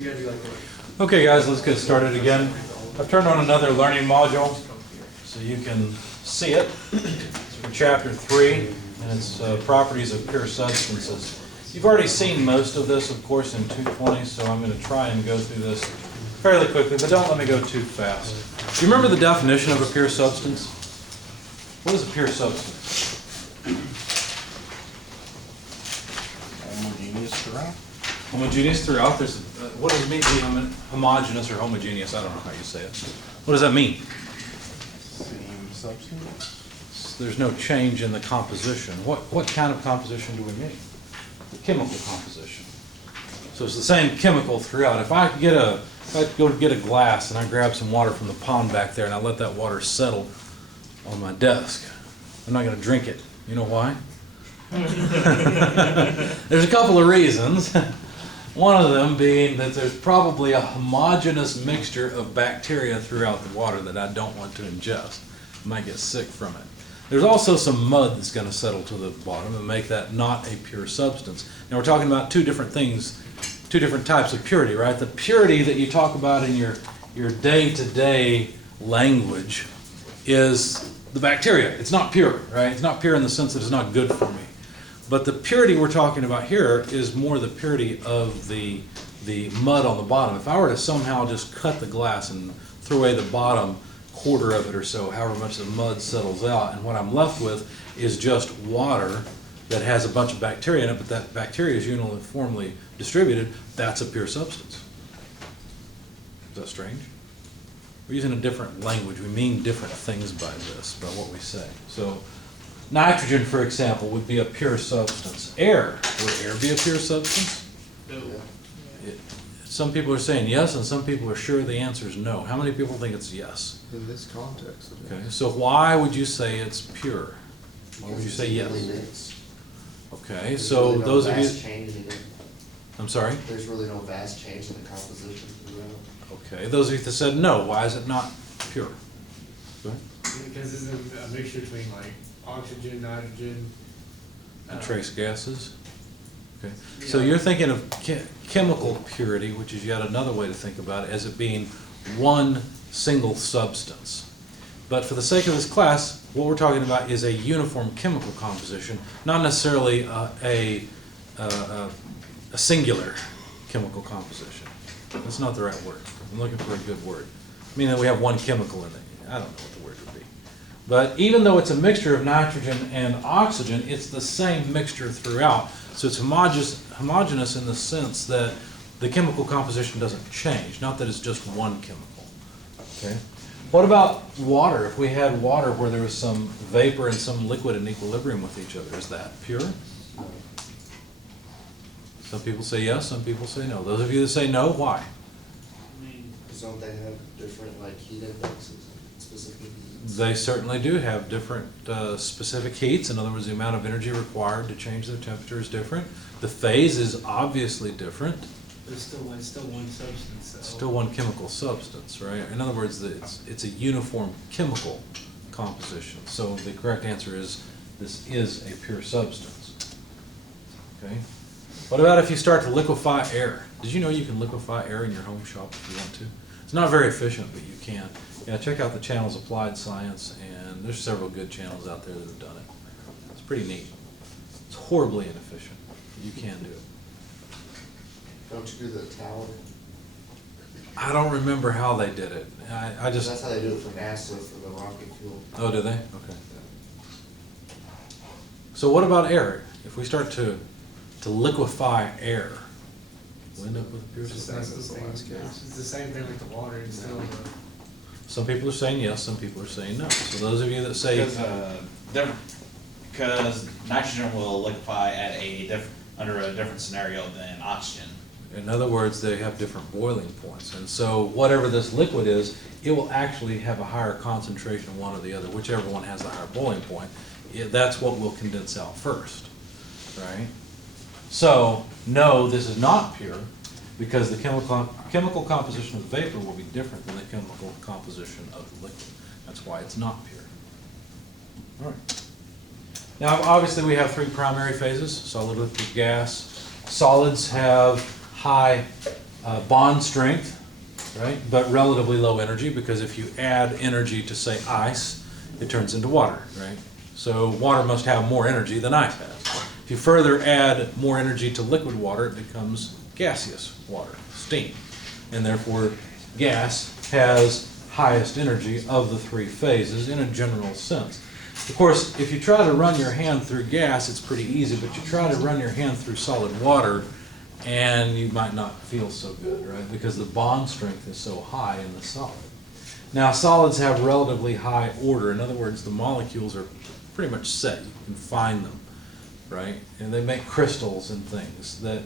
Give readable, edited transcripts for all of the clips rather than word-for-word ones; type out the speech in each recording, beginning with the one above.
Okay guys, let's get started again. I've turned on another learning module so you can see it. It's for chapter 3 and it's properties of pure substances. You've already seen most of this, of course, in 220, so I'm going to try and go through this fairly quickly, but don't let me go too fast. Do you remember the definition of a pure substance? What is a pure substance? Homogeneous throughout. Homogeneous throughout. There's what does it mean to be homogeneous or homogeneous? I don't know how you say it. What does that mean? Same substance. There's no change in the composition. What kind of composition do we mean? The chemical composition. So it's the same chemical throughout. If I go to get a glass and I grab some water from the pond back there and I let that water settle on my desk, I'm not going to drink it. You know why? There's a couple of reasons. One of them being that there's probably a homogeneous mixture of bacteria throughout the water that I don't want to ingest. I might get sick from it. There's also some mud that's going to settle to the bottom and make that not a pure substance. Now we're talking about two different things, two different types of purity, right? The purity that you talk about in your day-to-day language is the bacteria. It's not pure, right? It's not pure in the sense that it's not good for me. But the purity we're talking about here is more the purity of the mud on the bottom. If I were to somehow just cut the glass and throw away the bottom quarter of it or so, however much the mud settles out, and what I'm left with is just water that has a bunch of bacteria in it, but that bacteria is uniformly distributed, that's a pure substance. Is that strange? We're using a different language. We mean different things by this, by what we say. So nitrogen, for example, would be a pure substance. Air, would air be a pure substance? No. Some people are saying yes, and some people are sure the answer is no. How many people think it's yes? In this context. Okay, so why would you say it's pure? Why would you say yes? Okay, so really those of you... change in it. I'm sorry? There's really no vast change in the composition throughout. Okay, those of you that said no, why is it not pure? Go ahead. Because it's a mixture between like oxygen, nitrogen. And trace gases? Okay, so you're thinking of chemical purity, which is yet another way to think about it, as it being one single substance. But for the sake of this class, what we're talking about is a uniform chemical composition, not necessarily a singular chemical composition. That's not the right word. I'm looking for a good word. I mean that we have one chemical in it. I don't know what the word would be. But even though it's a mixture of nitrogen and oxygen, it's the same mixture throughout. So it's homogeneous in the sense that the chemical composition doesn't change, not that it's just one chemical. Okay. What about water? If we had water where there was some vapor and some liquid in equilibrium with each other, is that pure? Some people say yes, some people say no. Those of you that say no, why? Because don't they have different like heat indexes, specific heats? They certainly do have different specific heats. In other words, the amount of energy required to change their temperature is different. The phase is obviously different. But it's still one substance. So. It's still one chemical substance, right? In other words, it's a uniform chemical composition. So the correct answer is this is a pure substance. Okay. What about if you start to liquefy air? Did you know you can liquefy air in your home shop if you want to? It's not very efficient, but you can. Yeah, check out the channels Applied Science, and there's several good channels out there that have done it. It's pretty neat. It's horribly inefficient. You can do it. Don't you do the tower? I don't remember how they did it. I just... That's how they do it for NASA, for the rocket fuel. Oh, do they? Okay. So what about air? If we start to liquefy air, we'll end up with a pure substance. It's the same thing with the water. It's still Some people are saying yes, some people are saying no. So those of you that say... Because nitrogen will liquefy at under a different scenario than oxygen. In other words, they have different boiling points. And so whatever this liquid is, it will actually have a higher concentration of one or the other, whichever one has the higher boiling point. That's what will condense out first, right? So, no, this is not pure, because the chemical composition of the vapor will be different than the chemical composition of the liquid. That's why it's not pure. All right. Now, obviously, we have three primary phases: solid, liquid, gas. Solids have high bond strength, right? But relatively low energy, because if you add energy to, say, ice, it turns into water, right? So water must have more energy than ice has. If you further add more energy to liquid water, it becomes gaseous water, steam. And therefore, gas has highest energy of the three phases in a general sense. Of course, if you try to run your hand through gas, it's pretty easy, but you try to run your hand through solid water, and you might not feel so good, right? Because the bond strength is so high in the solid. Now, solids have relatively high order. In other words, the molecules are pretty much set. You can find them, right? And they make crystals and things that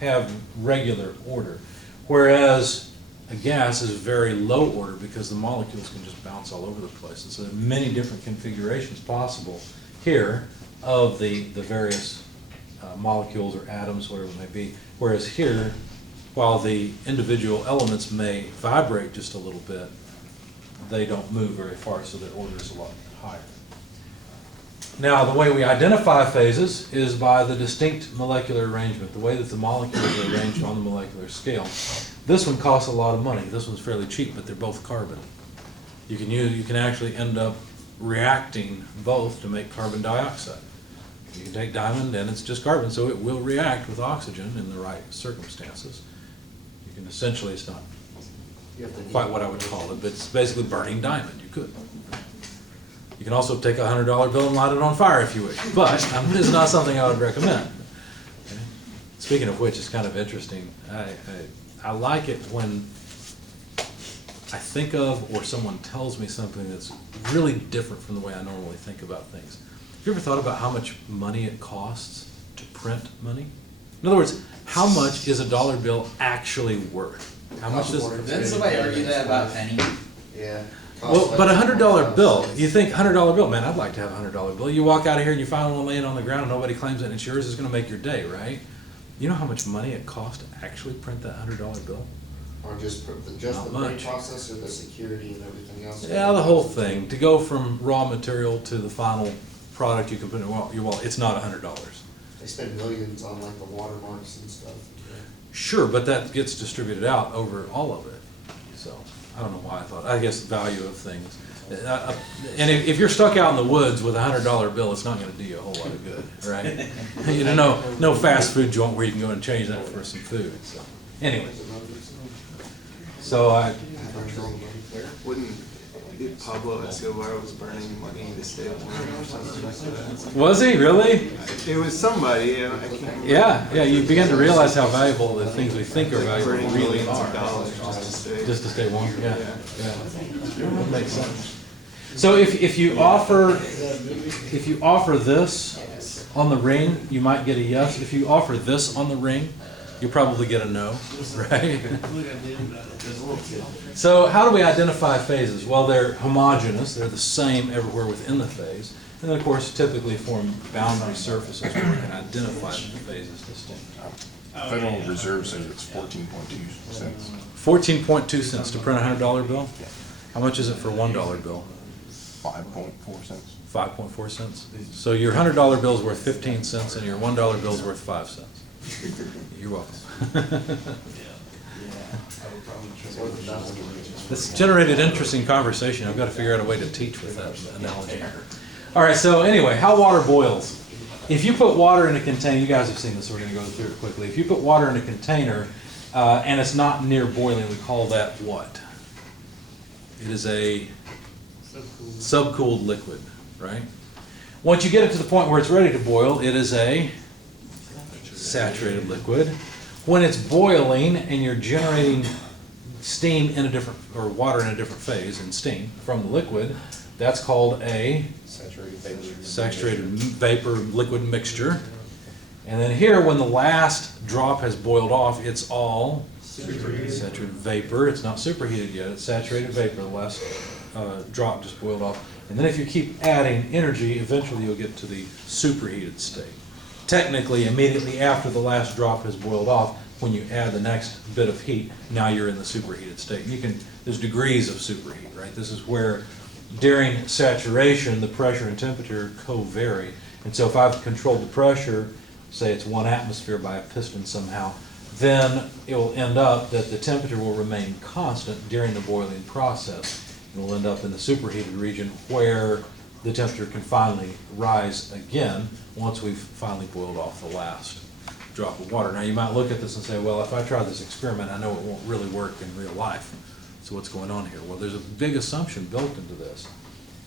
have regular order. Whereas a gas is very low order because the molecules can just bounce all over the place. And so there are many different configurations possible here of the various molecules or atoms, whatever it may be. Whereas here, while the individual elements may vibrate just a little bit, they don't move very far, so their order is a lot higher. Now, the way we identify phases is by the distinct molecular arrangement, the way that the molecules are arranged on the molecular scale. This one costs a lot of money. This one's fairly cheap, but they're both carbon. You can actually end up reacting both to make carbon dioxide. You can take diamond and it's just carbon, so it will react with oxygen in the right circumstances. You can essentially, it's not quite what I would call it, but it's basically burning diamond. You could. You can also take a $100 bill and light it on fire if you wish, but it's not something I would recommend. Okay? Speaking of which, it's kind of interesting. I like it when I think of or someone tells me something that's really different from the way I normally think about things. Have you ever thought about how much money it costs to print money? In other words, how much is a dollar bill actually worth? How much does it? Didn't somebody argue that about penny? Yeah. Well, but a $100 bill, you think $100 bill, man, I'd like to have a $100 bill. You walk out of here and you find one laying on the ground and nobody claims it and it's yours, it's gonna make your day, right? You know how much money it costs to actually print that $100 bill? Or just the Not print much. process, or the security and everything else? Yeah, the whole thing. To go from raw material to the final product you can put in your wallet, it's not $100. They spend millions on like the watermarks and stuff. Sure, but that gets distributed out over all of it. So, I don't know why I guess the value of things. And if you're stuck out in the woods with a $100 bill, it's not gonna do you a whole lot of good, right? You know, no fast food joint where you can go and change that for some food, so. Anyway, so Wouldn't Pablo Escobar was burning money in the state of Oregon or something like that? was he really? It was somebody, and I can't remember. Yeah, you begin to realize how valuable the things we think are valuable Burning really millions of are. dollars just to stay. Just to stay warm, yeah. That makes sense. So if you offer this on the ring, you might get a yes. If you offer this on the ring, you probably get a no, right? So how do we identify phases? Well, they're homogeneous. They're the same everywhere within the phase. And then, of course, typically form boundary surfaces where we can identify the phases distinct. Federal Reserve says it's 14.2 cents. 14.2 cents to print a $100 bill? How much is it for a $1 bill? 5.4 cents. 5.4 cents? So your $100 bill is worth 15 cents and your $1 bill is worth 5 cents. You're welcome. This generated interesting conversation. I've got to figure out a way to teach with that analogy. All right, so anyway, how water boils. If you put water in a container, you guys have seen this, so we're going to go through it quickly. If you put water in a container and it's not near boiling, we call that what? It is a subcooled liquid, right? Once you get it to the point where it's ready to boil, it is a saturated liquid. When it's boiling and you're generating steam in a different, or water in a different phase, and steam from the liquid, that's called a saturated vapor liquid mixture. And then here, when the last drop has boiled off, it's all saturated vapor. It's not superheated yet, it's saturated vapor. The last drop just boiled off. And then if you keep adding energy, eventually you'll get to the superheated state. Technically, immediately after the last drop has boiled off, when you add the next bit of heat, now you're in the superheated state. And there's degrees of superheat, right? This is where during saturation, the pressure and temperature co-vary. And so if I've controlled the pressure, say it's 1 atmosphere by a piston somehow, then it will end up that the temperature will remain constant during the boiling process. It will end up in the superheated region where the temperature can finally rise again once we've finally boiled off the last drop of water. Now you might look at this and say, well, if I try this experiment, I know it won't really work in real life. So what's going on here? Well, there's a big assumption built into this.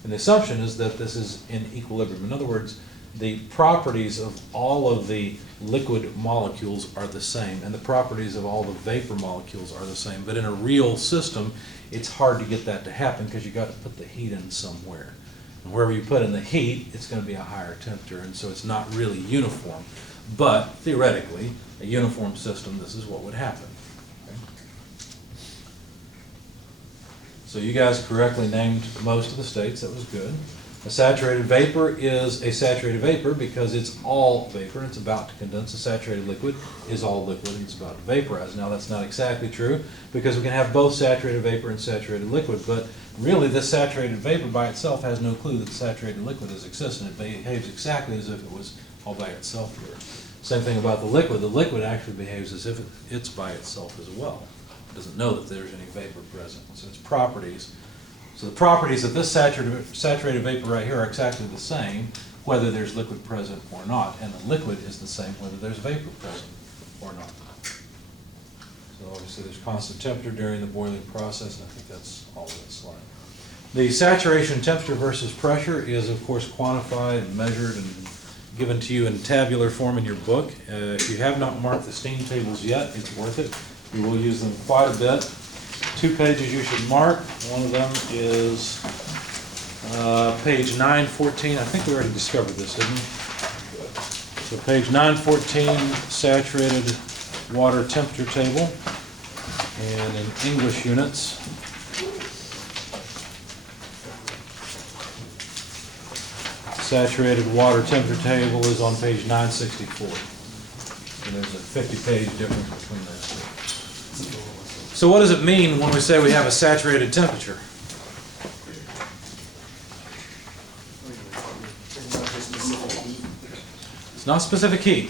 And the assumption is that this is in equilibrium. In other words, the properties of all of the liquid molecules are the same, and the properties of all the vapor molecules are the same. But in a real system, it's hard to get that to happen because you got to put the heat in somewhere. And wherever you put in the heat, it's going to be a higher temperature, and so it's not really uniform. But theoretically, a uniform system, this is what would happen. Okay? So you guys correctly named most of the states. That was good. A saturated vapor is a saturated vapor because it's all vapor and it's about to condense. A saturated liquid is all liquid and it's about to vaporize. Now that's not exactly true because we can have both saturated vapor and saturated liquid, but really this saturated vapor by itself has no clue that the saturated liquid is existent. It behaves exactly as if it was all by itself here. Same thing about the liquid. The liquid actually behaves as if it's by itself as well. It doesn't know that there's any vapor present. So its properties. So the properties of this saturated vapor right here are exactly the same whether there's liquid present or not. And the liquid is the same whether there's vapor present or not. So obviously there's constant temperature during the boiling process, and I think that's all of that slide. The saturation temperature versus pressure is of course quantified and measured and given to you in tabular form in your book. If you have not marked the steam tables yet, it's worth it. We will use them quite a bit. 2 pages you should mark. One of them is page 914. I think we already discovered this, didn't we? So page 914, saturated water temperature table. And in English units, saturated water temperature table is on page 964. And there's a 50-page difference between those two. So what does it mean when we say we have a saturated temperature? It's not specific heat.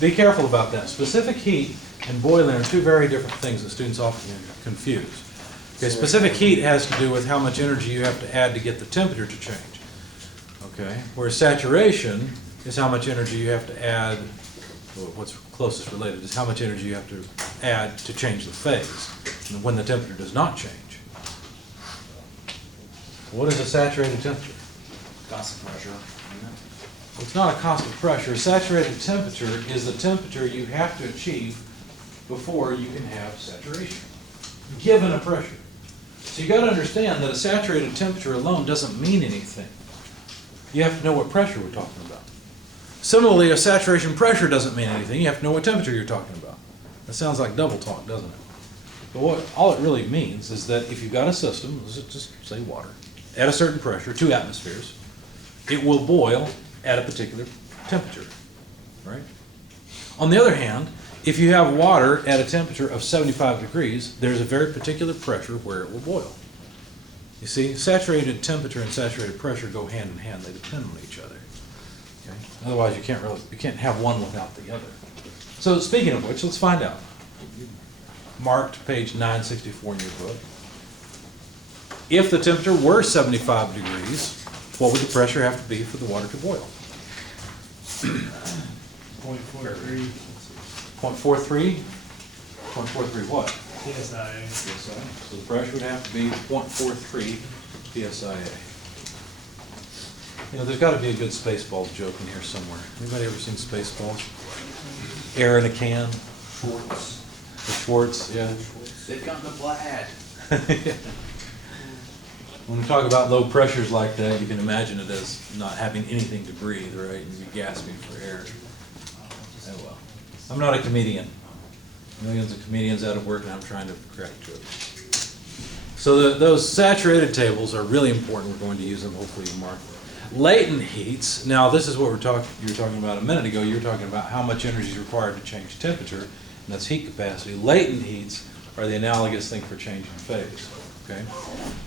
Be careful about that. Specific heat and boiling are two very different things that students often get confused. Okay, specific heat has to do with how much energy you have to add to get the temperature to change. Okay, whereas saturation is how much energy you have to add, or what's closest related is how much energy you have to add to change the phase when the temperature does not change. What is a saturated temperature? Constant pressure. It's not a constant pressure. Saturated temperature is the temperature you have to achieve before you can have saturation, given a pressure. So you got to understand that a saturated temperature alone doesn't mean anything. You have to know what pressure we're talking about. Similarly, a saturation pressure doesn't mean anything. You have to know what temperature you're talking about. That sounds like double talk, doesn't it? But all it really means is that if you've got a system, let's just say water, at a certain pressure, 2 atmospheres, it will boil at a particular temperature, right? On the other hand, if you have water at a temperature of 75 degrees, there's a very particular pressure where it will boil. You see, saturated temperature and saturated pressure go hand in hand. They depend on each other. Okay? Otherwise, you can't have one without the other. So speaking of which, let's find out. Marked page 964 in your book. If the temperature were 75 degrees, what would the pressure have to be for the water to boil? 0.43 0.43? 0.43 what? PSI. So the pressure would have to be 0.43 psia. You know, there's got to be a good Spaceballs joke in here somewhere. Anybody ever seen Spaceballs? Air in a can. Schwartz. The Schwartz, yeah. They've got the plaid. When we talk about low pressures like that, you can imagine it as not having anything to breathe, right? And you're gasping for air. Oh well. I'm not a comedian. Millions of comedians out of work, and I'm trying to crack jokes. So those saturated tables are really important. We're going to use them. Hopefully you mark them. Latent heats. Now this is what you were talking about a minute ago. You were talking about how much energy is required to change temperature, and that's heat capacity. Latent heats are the analogous thing for changing phase. Okay?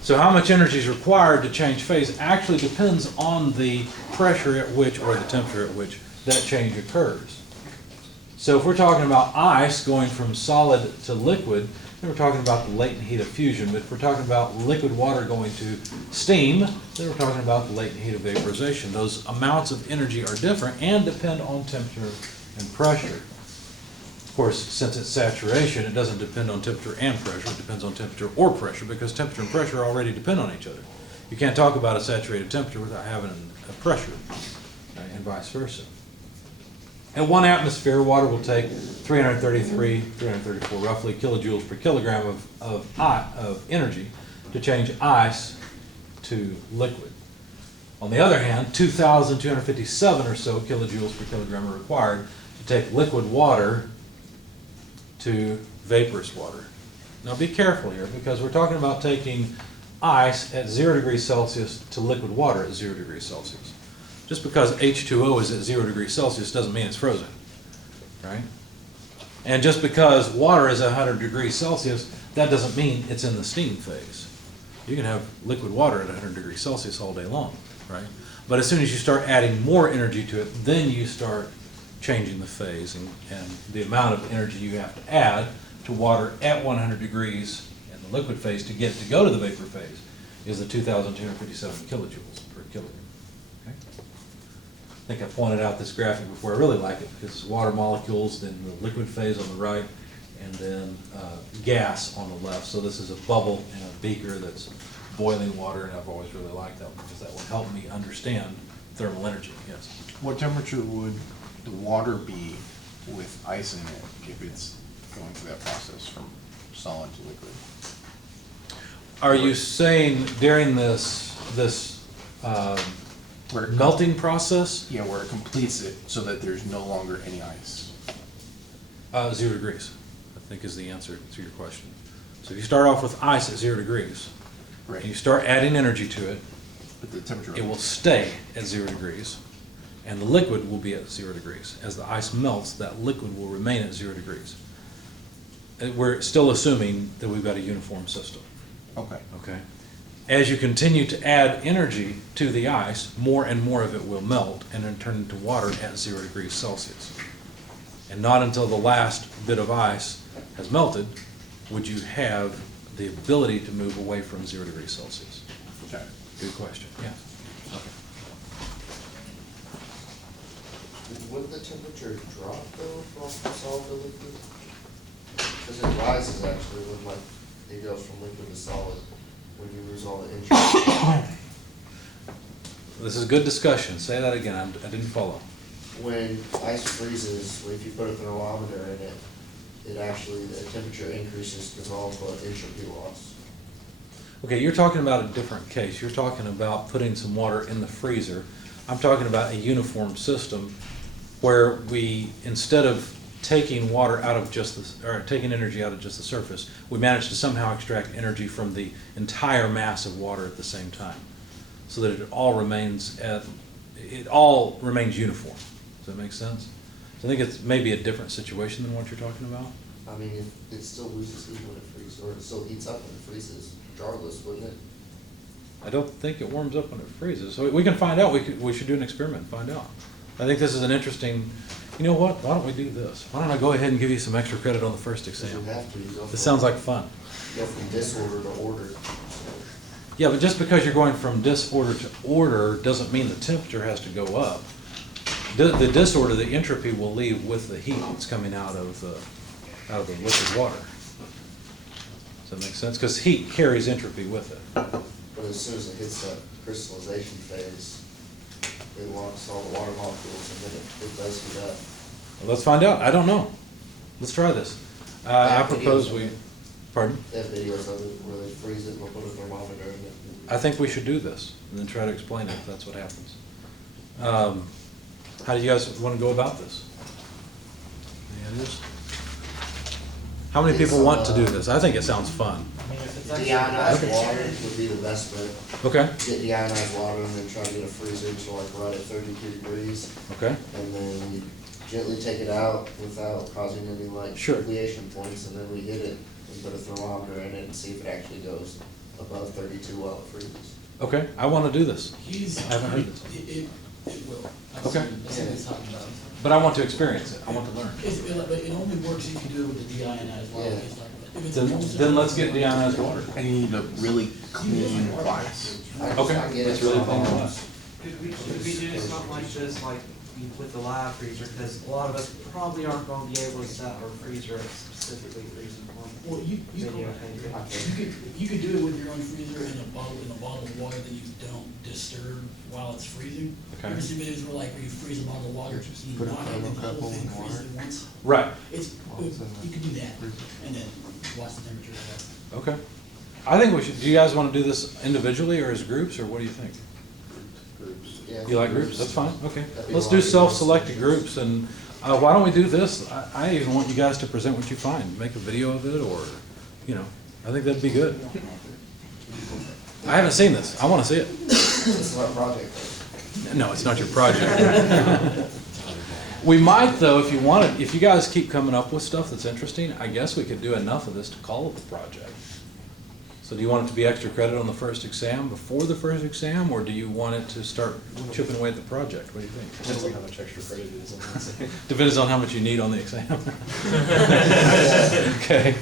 So how much energy is required to change phase actually depends on the pressure at which, or the temperature at which, that change occurs. So if we're talking about ice going from solid to liquid, then we're talking about the latent heat of fusion. But if we're talking about liquid water going to steam, then we're talking about the latent heat of vaporization. Those amounts of energy are different and depend on temperature and pressure. Of course, since it's saturation, it doesn't depend on temperature and pressure. It depends on temperature or pressure, because temperature and pressure already depend on each other. You can't talk about a saturated temperature without having a pressure, and vice versa. At 1 atmosphere, water will take 334 roughly kilojoules per kilogram of energy to change ice to liquid. On the other hand, 2,257 or so kilojoules per kilogram are required to take liquid water to vaporous water. Now be careful here, because we're talking about taking ice at 0 degrees Celsius to liquid water at 0 degrees Celsius. Just because H2O is at 0 degrees Celsius doesn't mean it's frozen, right? And just because water is 100 degrees Celsius, that doesn't mean it's in the steam phase. You can have liquid water at 100 degrees Celsius all day long, right? But as soon as you start adding more energy to it, then you start changing the phase, and the amount of energy you have to add to water at 100 degrees in the liquid phase to get it to go to the vapor phase is the 2,257 kilojoules per kilogram. Okay? I think I pointed out this graphic before. I really like it because it's water molecules, then the liquid phase on the right, and then gas on the left. So this is a bubble in a beaker that's boiling water, and I've always really liked that one because that will help me understand thermal energy. Yes. What temperature would the water be with ice in it if it's going through that process from solid to liquid? Are you saying during this Where it melting process? Yeah, where it completes it so that there's no longer any ice. 0 degrees, I think, is the answer to your question. So if you start off with ice at 0 degrees, Right. and you start adding energy to it, But the temperature. it will stay at 0 degrees, and the liquid will be at 0 degrees. As the ice melts, that liquid will remain at 0 degrees. We're still assuming that we've got a uniform system. Okay. Okay. As you continue to add energy to the ice, more and more of it will melt and then turn into water at 0 degrees Celsius. And not until the last bit of ice has melted would you have the ability to move away from 0 degrees Celsius. Okay. Good question. Yeah. Would the temperature drop though from solid to liquid? Because it rises actually when like it goes from liquid to solid when you lose all the entropy. This is a good discussion. Say that again. I didn't follow. When ice freezes, if you put a thermometer in it, it actually, the temperature increases because of all the entropy loss. Okay, you're talking about a different case. You're talking about putting some water in the freezer. I'm talking about a uniform system where we, instead of taking water out of just the, or taking energy out of just the surface, we manage to somehow extract energy from the entire mass of water at the same time, so that it all remains uniform. Does that make sense? So I think it's maybe a different situation than what you're talking about. I mean, it still loses heat when it freezes, or it still heats up when it freezes, regardless, wouldn't it? I don't think it warms up when it freezes. So we can find out. We should do an experiment and find out. I think this is an interesting, you know what? Why don't we do this? Why don't I go ahead and give you some extra credit on the first Because you exam? have to, you go This sounds like fun. go from disorder to order. Yeah, but just because you're going from disorder to order doesn't mean the temperature has to go up. The disorder, the entropy will leave with the heat that's coming out of the liquid water. Does that make sense? Because heat carries entropy with it. But as soon as it hits that crystallization phase, it locks all the water molecules and then it does heat up. Well, let's find out. I don't know. Let's try this. I propose we, pardon? They have videos of it where they freeze it and they'll put a thermometer in it. I think we should do this and then try to explain it if that's what happens. How do you guys want to go about this? Any ideas? How many people want to do this? I think it sounds fun. Deionized water would be the best bet. Okay, Get deionized water and then try to get a freezer to like right at 32 degrees. okay. And then we gently take it out without causing any like Sure. radiation points, and then we hit it and put a thermometer in it and see if it actually goes above 32 while it freezes. Okay, I want to do this. He's, I haven't heard this. it will. Okay. I've seen it talked about. But I want to experience it, I want to learn. But it only works if you do it with the deionized water. Yeah. It's like- if it's a normal Then let's get deionized water. And you need a really clean glass. Okay, I get that's it. really clean glass. Could we do something like this, like with the live freezer, because a lot of us probably aren't gonna be able to set our freezer at specifically freezing point. Well, you Video could, you could do it with your own freezer in a bottle of water that you don't disturb while it's freezing. Okay. Ever seen videos where like where you freeze a bottle of water, you Put a not have the thermocouple whole thing in water. freezing once? Right, You could do that, and then watch the temperature of that. okay. I think we should, do you guys wanna do this individually or as groups, or what do you think? Groups. Yeah, You like groups? That's fine, okay. That'd be Let's a do lot easier. self-selected groups, and why don't we do this? I even want you guys to present what you find, make a video of it, or, you know, I think that'd be good. I haven't seen this, I wanna see it. It's not a project. No, it's not your project. We might though, if you wanted, if you guys keep coming up with stuff that's interesting, I guess we could do enough of this to call it the project. So do you want it to be extra credit on the first exam before the first exam, or do you want it to start chipping away at the project? What do you think? Depends on how much extra credit it is on that exam. Depends on how much you need on the exam. Okay,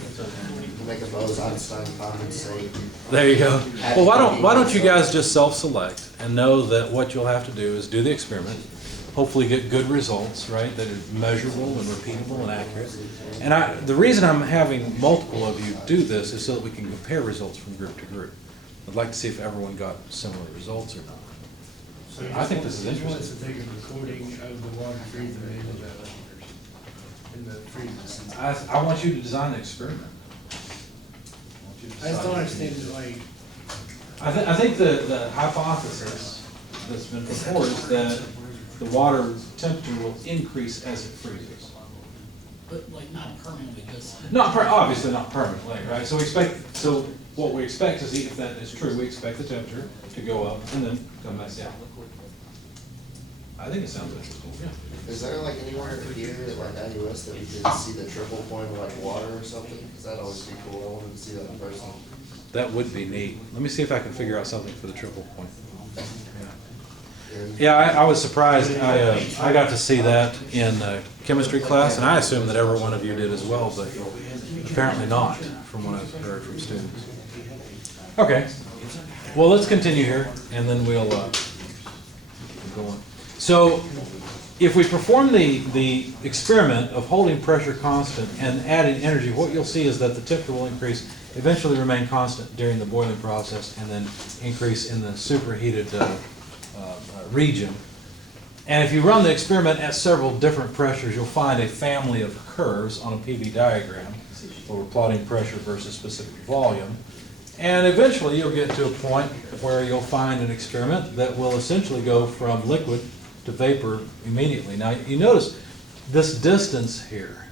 Make a Bose-Einstein condensate. there you go. Well, why don't you guys just self-select and know that what you'll have to do is do the experiment, hopefully get good results, right, that are measurable and repeatable and accurate. And the reason I'm having multiple of you do this is so that we can compare results from group to group. I'd like to see if everyone got similar results or not. So I think this is he wants interesting. to take a recording of the water freezing in the freezer. I want you to design the experiment. I want you to I just don't decide. understand it, like, I think the hypothesis that's been put forward is that the water temperature will increase as it freezes. But like not permanently, because Obviously not permanently, right? So what we expect is, if that is true, we expect the temperature to go up and then come back down. I think it sounds interesting, yeah. Is there like anywhere here at like IUS that we could see the triple point of like water or something? Cause that'd always be cool. I wanted to see that in person. That would be neat. Let me see if I can figure out something for the triple point. Yeah, I was surprised. I got to see that in chemistry class, and I assume that every one of you did as well, but apparently not, from what I've heard from students. Okay, well, let's continue here, and then we'll go on. So, if we perform the experiment of holding pressure constant and adding energy, what you'll see is that the temperature will increase, eventually remain constant during the boiling process, and then increase in the superheated region. And if you run the experiment at several different pressures, you'll find a family of curves on a PV diagram where we're plotting pressure versus specific volume. And eventually you'll get to a point where you'll find an experiment that will essentially go from liquid to vapor immediately. Now you notice this distance here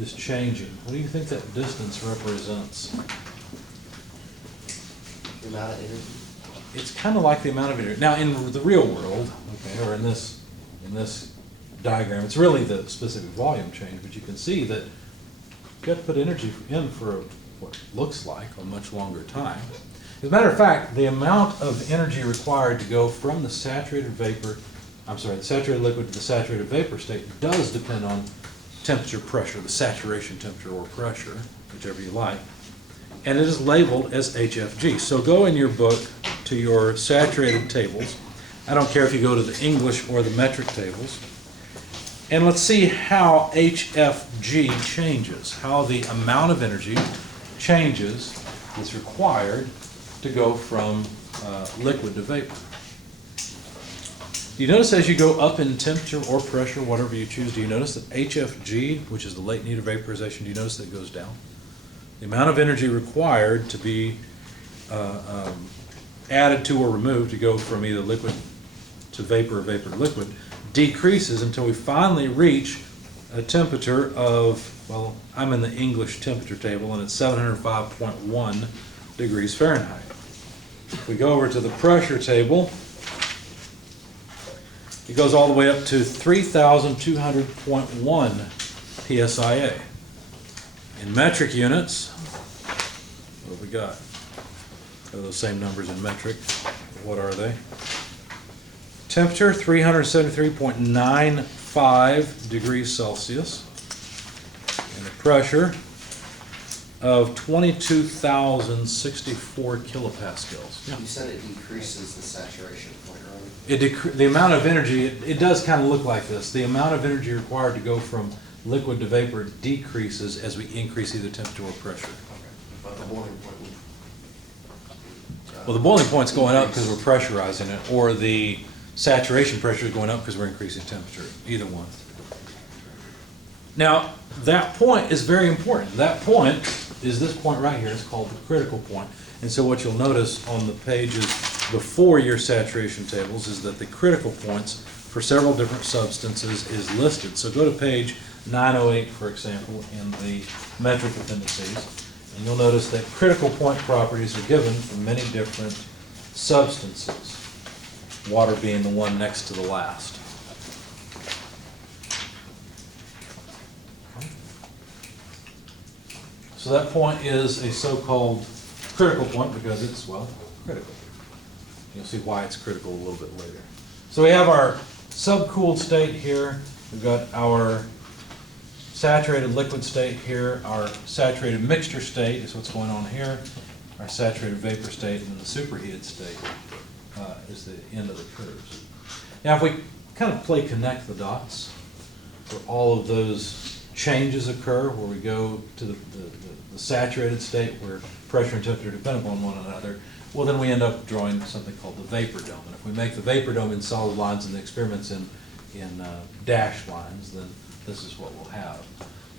is changing. What do you think that distance represents? The amount of energy. It's kind of like the amount of energy. Now, in the real world, okay, or in this diagram, it's really the specific volume change, but you can see that you've got to put energy in for what looks like a much longer time. As a matter of fact, the amount of energy required to go from the saturated liquid to the saturated vapor state does depend on temperature, pressure, the saturation temperature or pressure, whichever you like. And it is labeled as HFG. So go in your book to your saturated tables. I don't care if you go to the English or the metric tables. And let's see how HFG changes, how the amount of energy changes that's required to go from liquid to vapor. Do you notice as you go up in temperature or pressure, whatever you choose, do you notice that HFG, which is the latent heat of vaporization, do you notice that it goes down? The amount of energy required to be added to or removed to go from either liquid to vapor or vapor to liquid decreases until we finally reach a temperature of, well, I'm in the English temperature table and it's 705.1 degrees Fahrenheit. If we go over to the pressure table, it goes all the way up to 3,200.1 psia. In metric units, what have we got? Got those same numbers in metric. What are they? Temperature, 373.95 5 degrees Celsius and a pressure of 22,064 kilopascals. You said it decreases the saturation point, right? The amount of energy, it does kind of look like this. The amount of energy required to go from liquid to vapor decreases as we increase either temperature or pressure. But the boiling point would. Well, the boiling point's going up because we're pressurizing it, or the saturation pressure is going up because we're increasing temperature, either one. Now, that point is very important. That point is this point right here. It's called the critical point. And so what you'll notice on the pages before your saturation tables is that the critical points for several different substances is listed. So go to page 908, for example, in the metric appendices, and you'll notice that critical point properties are given for many different substances, water being the one next to the last. So that point is a so-called critical point because it's, well, critical. You'll see why it's critical a little bit later. So we have our subcooled state here. We've got our saturated liquid state here. Our saturated mixture state is what's going on here. Our saturated vapor state, and then the superheated state is the end of the curves. Now, if we kind of play connect the dots, where all of those changes occur, where we go to the saturated state where pressure and temperature depend upon one another, well, then we end up drawing something called the vapor dome. And if we make the vapor dome in solid lines and the experiments in dashed lines, then this is what we'll have.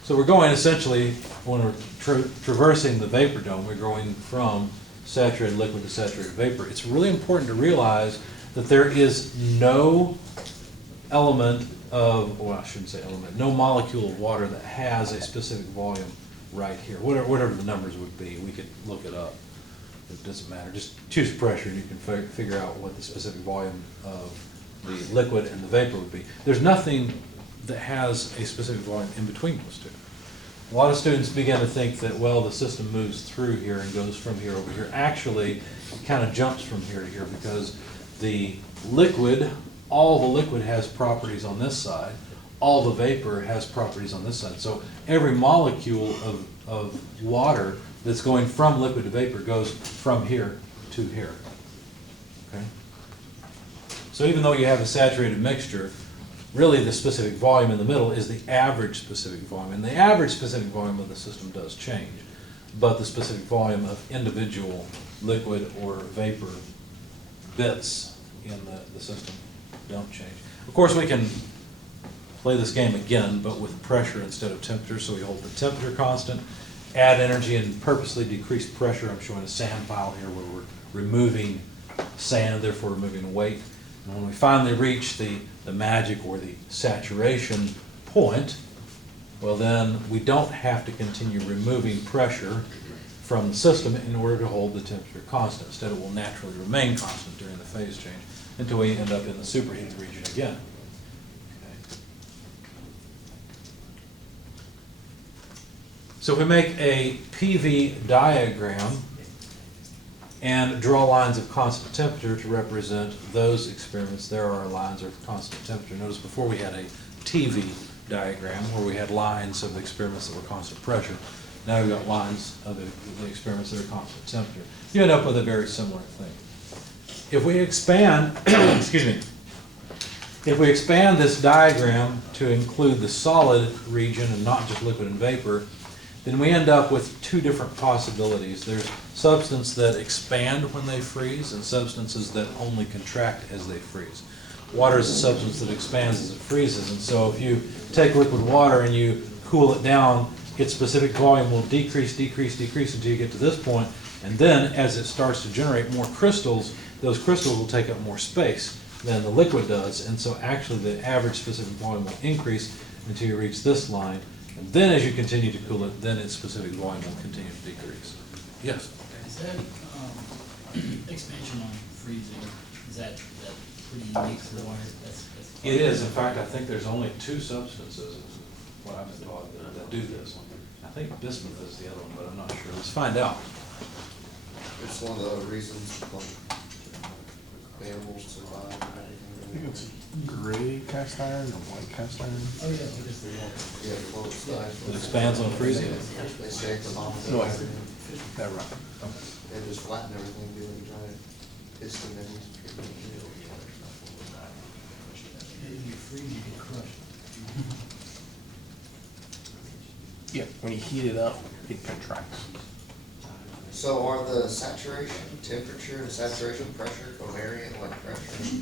So we're going essentially, when we're traversing the vapor dome, we're going from saturated liquid to saturated vapor. It's really important to realize that there is no element of, well, I shouldn't say element, no molecule of water that has a specific volume right here. Whatever the numbers would be, we could look it up. It doesn't matter. Just choose pressure and you can figure out what the specific volume of the liquid and the vapor would be. There's nothing that has a specific volume in between those two. A lot of students begin to think that, well, the system moves through here and goes from here over here. Actually, it kind of jumps from here to here because the liquid, all the liquid has properties on this side, all the vapor has properties on this side. So every molecule of water that's going from liquid to vapor goes from here to here. Okay? So even though you have a saturated mixture, really the specific volume in the middle is the average specific volume. And the average specific volume of the system does change, but the specific volume of individual liquid or vapor bits in the system don't change. Of course, we can play this game again, but with pressure instead of temperature. So we hold the temperature constant, add energy, and purposely decrease pressure. I'm showing a sand pile here where we're removing sand, therefore removing weight. And when we finally reach the magic or the saturation point, well, then we don't have to continue removing pressure from the system in order to hold the temperature constant. Instead, it will naturally remain constant during the phase change until we end up in the superheated region again. Okay. So if we make a PV diagram and draw lines of constant temperature to represent those experiments, there are lines of constant temperature. Notice before we had a TV diagram where we had lines of the experiments that were constant pressure. Now we've got lines of the experiments that are constant temperature. You end up with a very similar thing. If we expand, excuse me, if we expand this diagram to include the solid region and not just liquid and vapor, then we end up with two different possibilities. There's substances that expand when they freeze and substances that only contract as they freeze. Water is a substance that expands as it freezes, and so if you take liquid water and you cool it down, its specific volume will decrease until you get to this point, and then as it starts to generate more crystals, those crystals will take up more space than the liquid does, and so actually the average specific volume will increase until you reach this line, and then as you continue to cool it, then its specific volume will continue to decrease. Yes? Is that expansion on freezing, is that pretty unique to the water? It is. In fact, I think there's only two substances, is what I've been taught, that do this. I think bismuth is the other one, but I'm not sure. Let's find out. It's one of the reasons like animals survive and everything. think it's gray cast iron or white cast iron. Oh, yeah, it is. Yeah, floats the ice. It expands on freezing? They say it's a bomb. No, I that right. They just flatten everything, do like a giant piston and. If you freeze, you get crushed. Yeah, when you heat it up, it contracts. So are the saturation temperature and saturation pressure covariant like pressure?